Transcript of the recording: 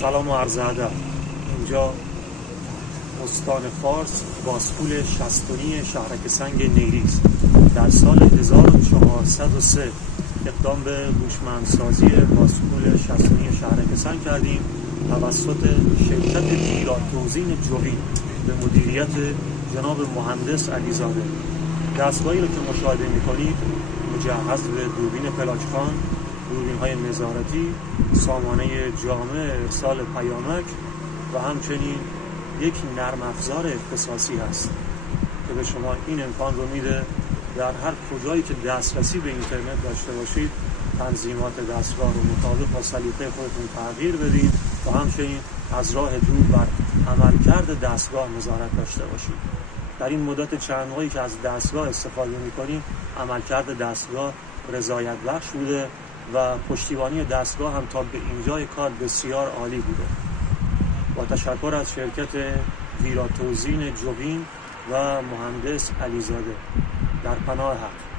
سلام و عرض ادب. اینجا استان فارس، باسکول شصتونی شهرک سنگ نیریز. در سال 1403 اقدام به هوشمندسازی باسکول شصتونی شهرک سنگ کردیم توسط شرکت ویراتوزین جوین به مدیریت جناب مهندس علیزاده. دستگاهی رو که مشاهده می‌کنید مجهز به دوربین پلاچخان، دوربین‌های نظارتی، سامانه جامع ارسال پیامک و همچنین یک نرم افزار اختصاصی هست که به شما این امکان رو میده در هر کجایی که دسترسی به اینترنت داشته باشید تنظیمات دستگاه رو مطابق با سلیقه خودتون تغییر بدید و همچنین از راه دور بر عملکرد دستگاه نظارت داشته باشید. در این مدت چند ماهی که از دستگاه استفاده می‌کنیم عملکرد دستگاه رضایت بخش بوده و پشتیبانی دستگاه هم تا به اینجای کار بسیار عالی بوده. با تشکر از شرکت ویراتوزین جوین و مهندس علیزاده. در پناه حق.